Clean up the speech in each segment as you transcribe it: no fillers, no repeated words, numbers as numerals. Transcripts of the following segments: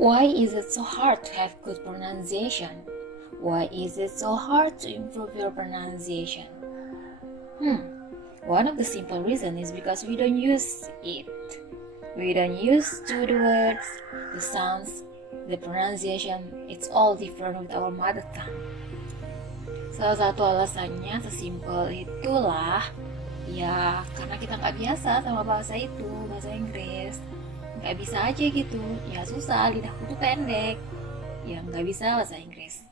Why is it so hard to have good pronunciation? Why is it so hard to improve your pronunciation? One of the simple reasons is because we don't use it. We don't use to the words, the sounds, the pronunciation. It's all different with our mother tongue. Salah satu alasannya sesimpel itulah, ya karena kita nggak biasa sama bahasa Inggris. Nggak bisa aja gitu, ya susah, lidahku tuh pendek, ya nggak bisa bahasa Inggris.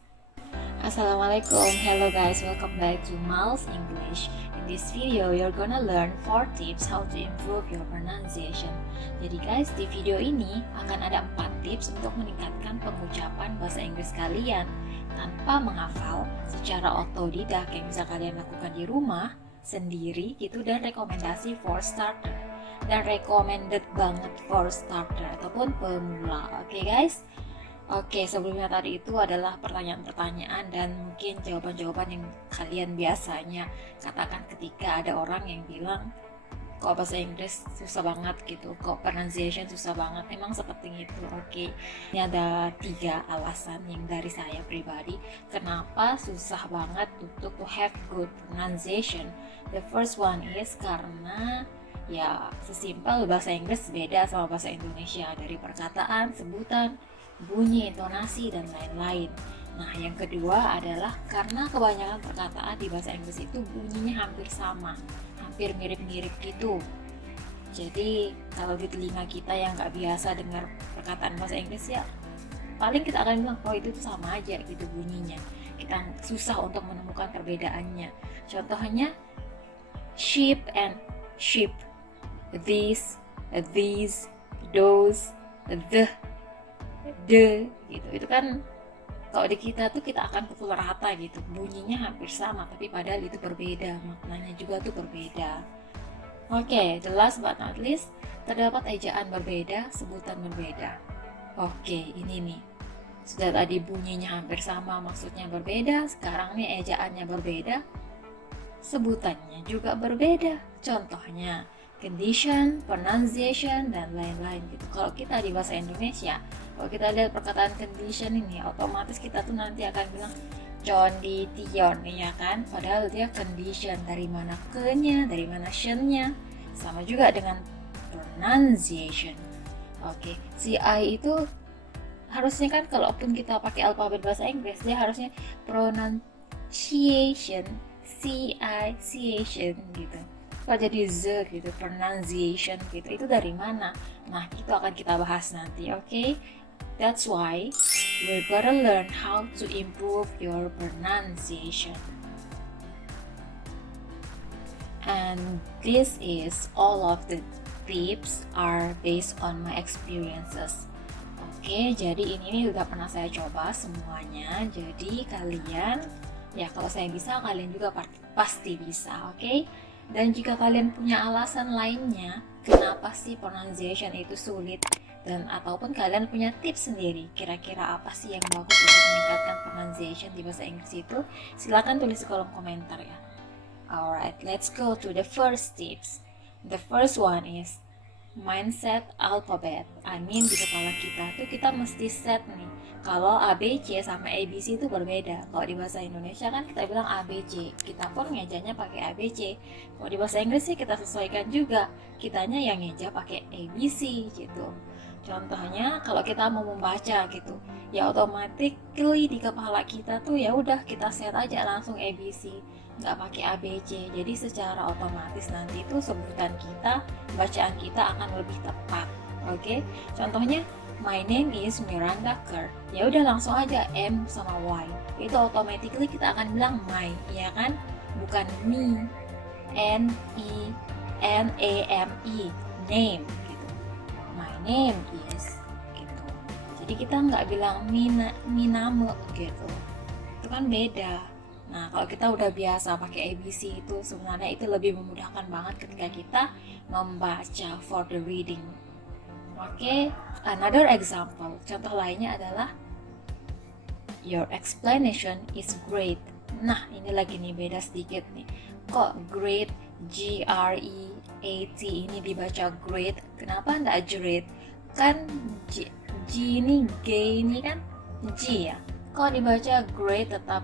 Assalamualaikum, hello guys, welcome back to Miles English. In this video, you're gonna learn 4 tips how to improve your pronunciation. Jadi guys, di video ini akan ada 4 tips untuk meningkatkan pengucapan bahasa Inggris kalian tanpa menghafal secara otodidak yang bisa kalian lakukan di rumah, sendiri gitu, dan rekomendasi for starter. Dan recommended banget for starter ataupun pemula, oke guys? Oke, sebelumnya tadi itu adalah pertanyaan-pertanyaan dan mungkin jawaban-jawaban yang kalian biasanya katakan ketika ada orang yang bilang kok bahasa Inggris susah banget gitu, kok pronunciation susah banget, emang seperti itu. Oke, ini ada 3 alasan yang dari saya pribadi kenapa susah banget untuk to have good pronunciation. The first one is karena ya sesimpel bahasa Inggris beda sama bahasa Indonesia dari perkataan, sebutan, bunyi, intonasi, dan lain-lain. Nah, yang kedua adalah karena kebanyakan perkataan di bahasa Inggris itu bunyinya hampir sama, hampir mirip-mirip gitu. Jadi, kalau di telinga kita yang nggak biasa dengar perkataan bahasa Inggris, ya paling kita akan bilang, oh itu tuh sama aja gitu bunyinya. Kita susah untuk menemukan perbedaannya. Contohnya, sheep and sheep, these, those, the gitu. Itu kan kalau di kita tuh kita akan pukul rata gitu, bunyinya hampir sama tapi padahal itu berbeda, maknanya juga tuh berbeda. Oke, the last but not least, terdapat ejaan berbeda, sebutan berbeda. Oke, ini nih, sudah tadi bunyinya hampir sama, maksudnya berbeda. Sekarang nih ejaannya berbeda, sebutannya juga berbeda. Contohnya condition, pronunciation, dan lain-lain gitu. Kalau kita di bahasa Indonesia, kalau kita lihat perkataan condition ini, otomatis kita tuh nanti akan bilang condition, ya kan? Padahal dia condition, dari mana ke-nya, dari mana sh-nya. Sama juga dengan pronunciation. Oke, CI itu harusnya kan kalaupun kita pakai alfabet bahasa Inggris, dia harusnya pronunciation, CI-ciation gitu. Kalau jadi Z gitu, pronunciation gitu, itu dari mana? Nah, itu akan kita bahas nanti, oke? That's why we're gonna learn how to improve your pronunciation. And this is all of the tips are based on my experiences. Oke, jadi ini udah pernah saya coba semuanya. Jadi kalian, ya kalau saya bisa, kalian juga pasti bisa, oke? Dan jika kalian punya alasan lainnya, kenapa sih pronunciation itu sulit, dan ataupun kalian punya tips sendiri, kira-kira apa sih yang bagus untuk meningkatkan pronunciation di bahasa Inggris itu, silakan tulis di kolom komentar ya. Alright, let's go to the first tips. The first one is mindset alphabet. Di kepala kita tuh kita mesti set nih, kalau ABC sama ABC itu berbeda. Kalau di bahasa Indonesia kan kita bilang ABC, kita pun ngejanya pakai ABC. Kalau di bahasa Inggris sih kita sesuaikan juga, kitanya yang ngeja pakai ABC gitu. Contohnya kalau kita mau membaca gitu, ya automatically di kepala kita tuh ya udah kita set aja langsung ABC, nggak pakai ABC. Jadi secara otomatis nanti tuh sebutan kita, bacaan kita akan lebih tepat. Oke, contohnya my name is Miranda Kerr. Ya udah langsung aja M sama Y. Itu automatically kita akan bilang my, ya kan? Bukan me. N-E-N-A-M-E, name gitu. My name is gitu. Jadi kita nggak bilang miname gitu. Itu kan beda. Nah, kalau kita udah biasa pakai ABC itu sebenarnya itu lebih memudahkan banget ketika kita membaca for the reading. Oke, another example. Contoh lainnya adalah your explanation is great. Nah, ini lagi nih beda sedikit nih. Kok great, G-R-E-A-T ini dibaca great? Kenapa enggak great? Kan G ini, G ini kan G ya. Kok dibaca great tetap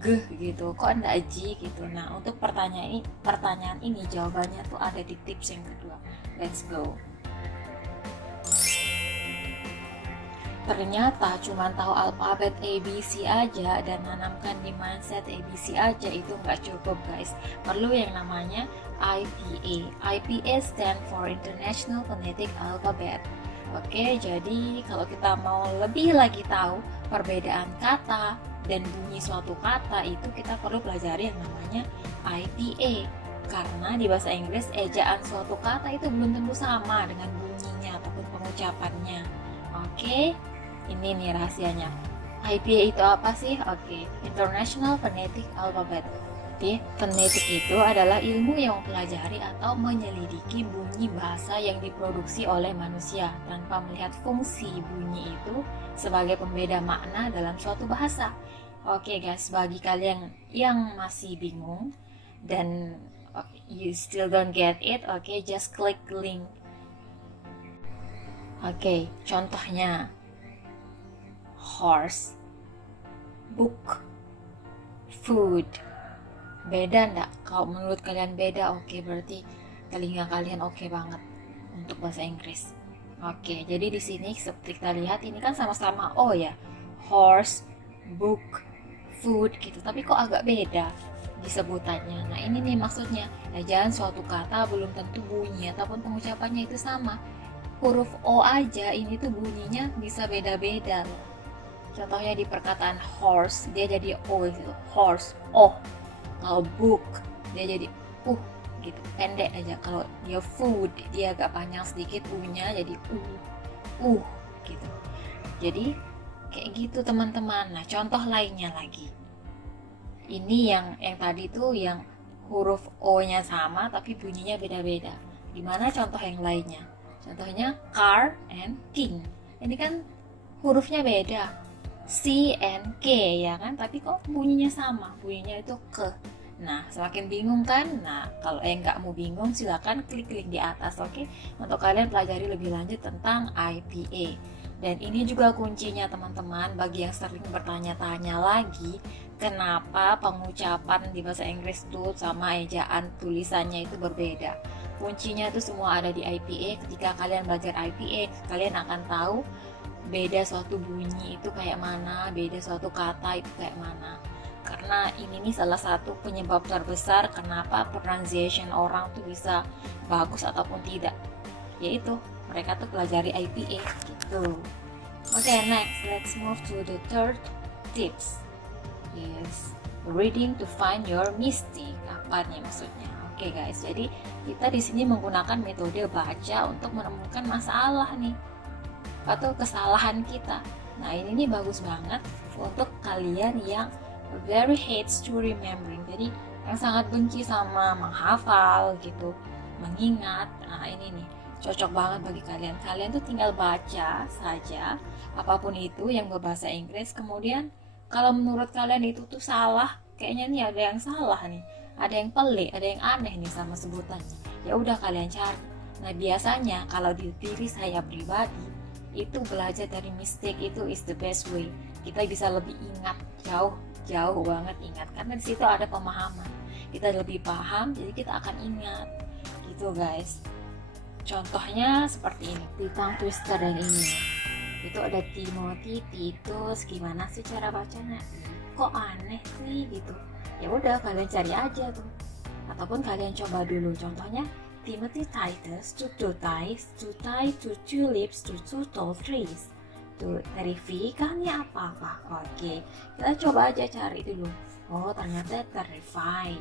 G gitu, kok enggak G gitu. Nah, untuk pertanyaan ini jawabannya tuh ada di tips yang kedua. Let's go. Ternyata cuma tahu alfabet ABC aja dan nanamkan di mindset ABC aja itu nggak cukup, guys. Perlu yang namanya IPA. IPA stand for International Phonetic Alphabet. Oke, jadi kalau kita mau lebih lagi tahu perbedaan kata dan bunyi suatu kata itu, kita perlu pelajari yang namanya IPA. Karena di bahasa Inggris ejaan suatu kata itu belum tentu sama dengan bunyinya ataupun pengucapannya. Oke, ini nih rahasianya. IPA itu apa sih? Oke, International Phonetic Alphabet. Oke, fonetik itu adalah ilmu yang mempelajari atau menyelidiki bunyi bahasa yang diproduksi oleh manusia tanpa melihat fungsi bunyi itu sebagai pembeda makna dalam suatu bahasa. Oke guys, bagi kalian yang masih bingung dan you still don't get it, oke, just click link. Oke, contohnya horse, book, food. Beda enggak? Kalau menurut kalian beda, oke, berarti telinga kalian oke banget untuk bahasa Inggris. Oke, jadi di sini seperti kita lihat ini kan sama-sama O ya. Horse, book, food gitu. Tapi kok agak beda disebutannya. Nah, ini nih maksudnya. Ejaan suatu kata belum tentu bunyi ataupun pengucapannya itu sama. Huruf O aja ini tuh bunyinya bisa beda-beda loh. Contohnya di perkataan horse, dia jadi O gitu. Horse, O. Kalau book, dia jadi gitu, pendek aja. Kalau dia food, dia agak panjang sedikit U-nya jadi gitu. Jadi kayak gitu teman-teman. Nah, contoh lainnya lagi. Ini yang tadi tuh yang huruf O-nya sama tapi bunyinya beda-beda. Gimana contoh yang lainnya? Contohnya car and king. Ini kan hurufnya beda. C and K ya kan, tapi kok bunyinya sama, bunyinya itu ke. Nah, semakin bingung kan? Nah, kalau nggak mau bingung silakan klik di atas, oke? Untuk kalian pelajari lebih lanjut tentang IPA. Dan ini juga kuncinya teman-teman, bagi yang sering bertanya-tanya lagi kenapa pengucapan di bahasa Inggris tuh sama ejaan tulisannya itu berbeda. Kuncinya tuh semua ada di IPA. Ketika kalian belajar IPA, kalian akan tahu beda suatu bunyi itu kayak mana, beda suatu kata itu kayak mana. Karena ini nih salah satu penyebab terbesar kenapa pronunciation orang tuh bisa bagus ataupun tidak, yaitu mereka tuh pelajari IPA gitu. Oke, next let's move to the third tips, is reading to find your mistake. Apa nih maksudnya? Oke guys, jadi kita di sini menggunakan metode baca untuk menemukan masalah nih atau kesalahan kita. Nah, ini nih bagus banget untuk kalian yang very hates to remembering. Jadi yang sangat benci sama menghafal gitu, mengingat. Nah, ini nih cocok banget bagi kalian. Kalian tuh tinggal baca saja apapun itu yang berbahasa Inggris. Kemudian kalau menurut kalian itu tuh salah, kayaknya nih ada yang salah nih, ada yang pelik, ada yang aneh nih sama sebutannya. Ya udah kalian cari. Nah, biasanya kalau di diri saya pribadi itu belajar dari mistake itu is the best way. Kita bisa lebih ingat, jauh banget ingat, karena di situ ada pemahaman. Kita lebih paham, jadi kita akan ingat gitu guys. Contohnya seperti ini, di tongue twister yang ini itu ada Timothy, Titus. Gimana sih cara bacanya? Kok aneh sih gitu. Ya udah kalian cari aja tuh, ataupun kalian coba dulu. Contohnya Timothy Titus took 2 ties to tie 2 tulips to 2 tall trees. Tuh, terrifikannya apa? Oke, kita coba aja cari dulu. Oh, ternyata terrify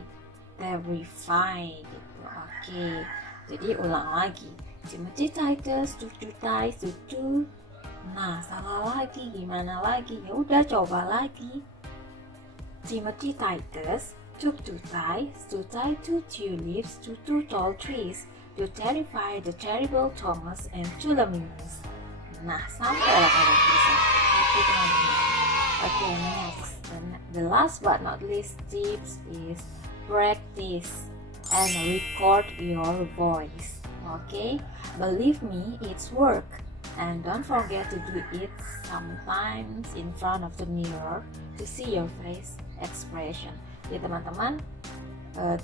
gitu. Oke, jadi ulang lagi. Timothy Titus took 2 ties to 2. Nah, salah lagi. Gimana lagi? Ya udah coba lagi. Timothy Titus took 2 ties to tie 2 tulips to 2 tall trees to terrify the terrible Thomas and Ptolemaeus. Nah, sampai lah kalian bisa. Itu teman-teman. Okay, next. The last but not least tips is practice and record your voice. Okay, believe me, it's work. And don't forget to do it sometimes in front of the mirror to see your face expression. Jadi teman-teman,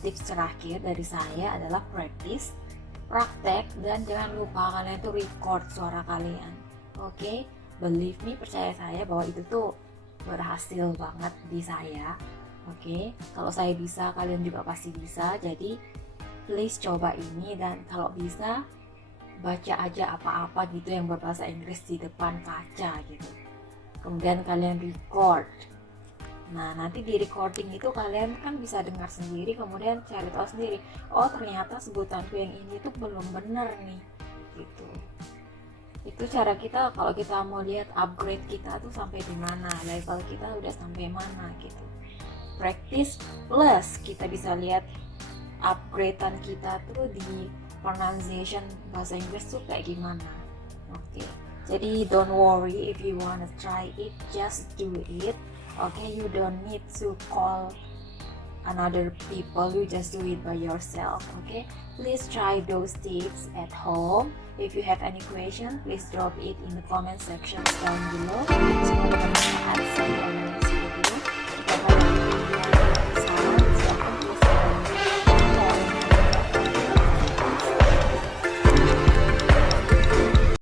tips terakhir dari saya adalah praktis, praktek, dan jangan lupa kalian tuh record suara kalian. Oke, believe me, percaya saya bahwa itu tuh berhasil banget di saya. Oke, kalau saya bisa, kalian juga pasti bisa. Jadi please coba ini, dan kalau bisa baca aja apa-apa gitu yang berbahasa Inggris di depan kaca gitu. Kemudian kalian record. Nah, nanti di recording itu kalian kan bisa dengar sendiri, kemudian cari tahu sendiri. Oh, ternyata sebutanku yang ini tuh belum benar nih. Gitu. Itu cara kita kalau kita mau lihat upgrade kita tuh sampai di mana, level kita udah sampai mana gitu. Practice plus kita bisa lihat upgradean kita tuh di pronunciation bahasa Inggris tuh kayak gimana. Oke, jadi don't worry if you wanna try it, just do it. Okay, you don't need to call another people, you just do it by yourself. Okay, please try those tips at home. If you have any question, please drop it in the comment section down below. Semoga bermanfaat.